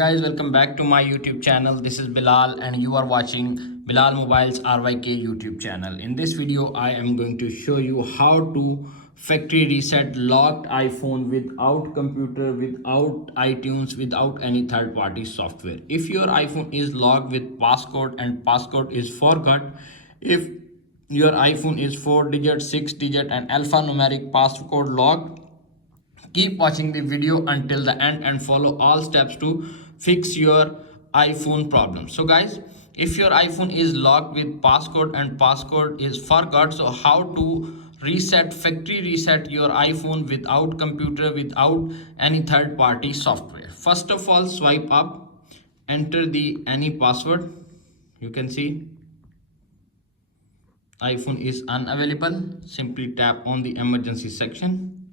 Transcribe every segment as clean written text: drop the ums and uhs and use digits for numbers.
Guys, welcome back to my YouTube channel. This is Bilal and you are watching Bilal Mobiles RYK YouTube channel. In this video I am going to show you how to factory reset locked iPhone without computer, without iTunes, without any third party software. If your iPhone is locked with passcode and passcode is forgot, if your iPhone is 4 digit, 6 digit and alphanumeric passcode locked, keep watching the video until the end and follow all steps to fix your iPhone problem. So guys, if your iPhone is locked with passcode and passcode is forgot, so how to factory reset your iPhone without computer, without any third party software? First of all, swipe up, enter the any password. You can see iPhone is unavailable. Simply tap on the emergency section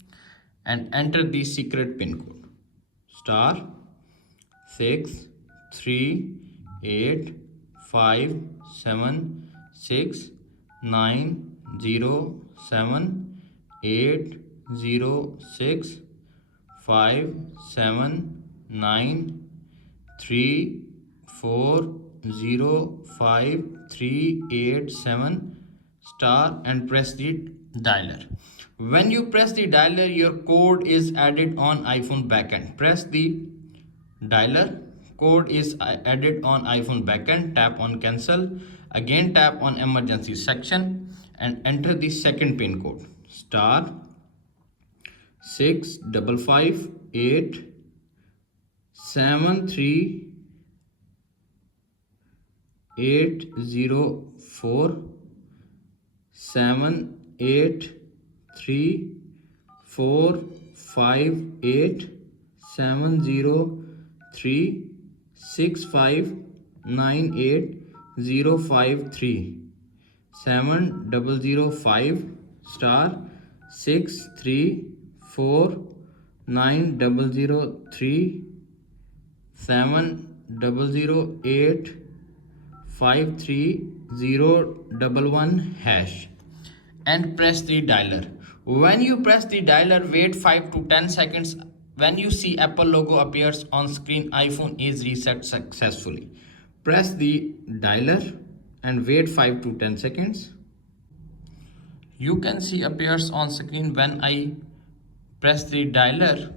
and enter the secret pin code star 63907806579305387 star and press the dialer. When you press the dialer, your code is added on iPhone backend. Press the dialer, code is added on iPhone backend. Tap on cancel, again tap on emergency section and enter the second pin code star 65587380458703705 star 634900370085311 hash and press the dialer. When you press the dialer, wait 5 to 10 seconds. When you see Apple logo appears on screen, iPhone is reset successfully. Press the dialer and wait 5 to 10 seconds. You can see appears on screen when I press the dialer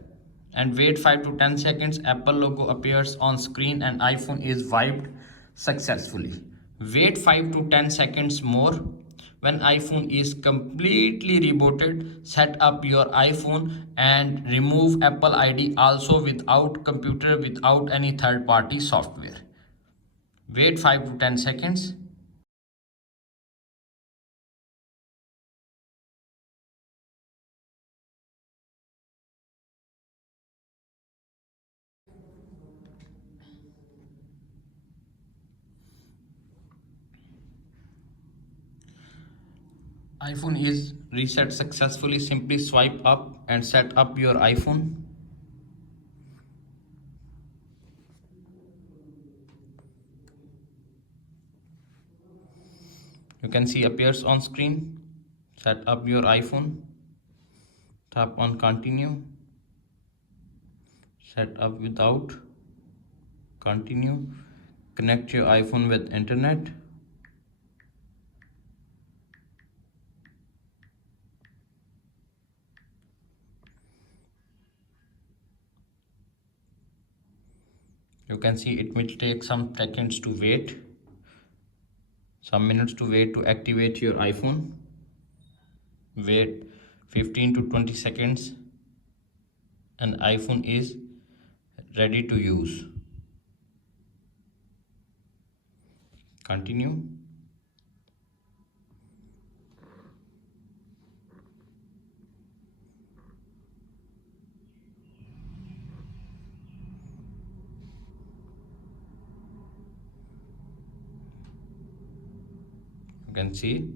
and wait 5 to 10 seconds, Apple logo appears on screen and iPhone is wiped successfully. Wait 5 to 10 seconds more. When iPhone is completely rebooted, set up your iPhone and remove Apple ID also without computer, without any third party software. Wait 5 to 10 seconds. iPhone is reset successfully. Simply swipe up and set up your iPhone. You can see appears on screen. Set up your iPhone. Tap on continue. Set up without. Continue. Connect your iPhone with internet. You can see it will take some seconds to wait, some minutes to wait to activate your iPhone. Wait 15 to 20 seconds and iPhone is ready to use. Continue. You can see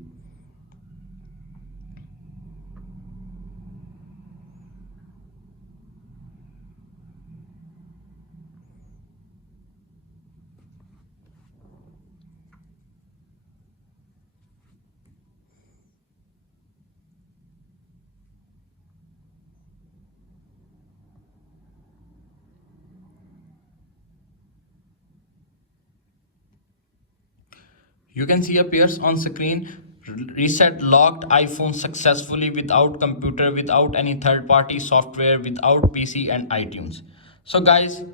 You can see appears on screen. Reset locked iPhone successfully without computer, without any third party software, without PC and iTunes. So guys,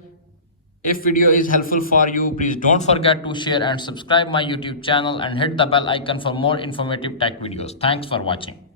if video is helpful for you, please don't forget to share and subscribe my YouTube channel and hit the bell icon for more informative tech videos. Thanks for watching.